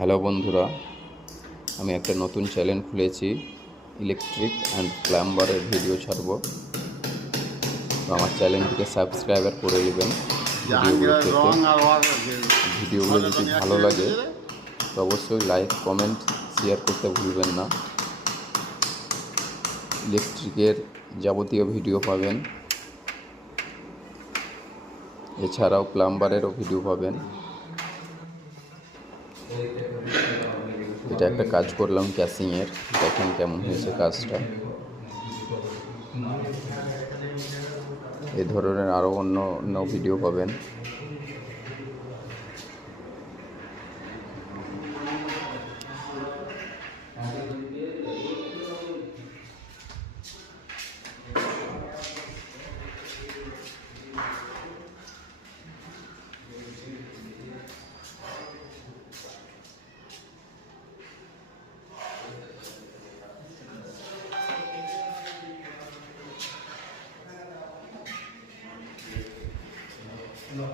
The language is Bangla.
হ্যালো বন্ধুরা, আমি একটা নতুন চ্যানেল খুলেছি, ইলেকট্রিক অ্যান্ড প্লাম্বারের ভিডিও ছাড়ব। তো আমার চ্যানেলটিকে সাবস্ক্রাইবার করে নেবেন ভিডিওগুলো পেতে। ভিডিওগুলো যদি ভালো লাগে তো অবশ্যই লাইক, কমেন্ট, শেয়ার করতে ভুলবেন না। ইলেকট্রিকের যাবতীয় ভিডিও পাবেন, এছাড়াও প্লাম্বারেরও ভিডিও পাবেন। এটা একটা কাজ করলাম ক্যাসিংয়ের, দেখেন কেমন হয়েছে কাজটা। এই ধরনের আরও অন্য ভিডিও পাবেন। No.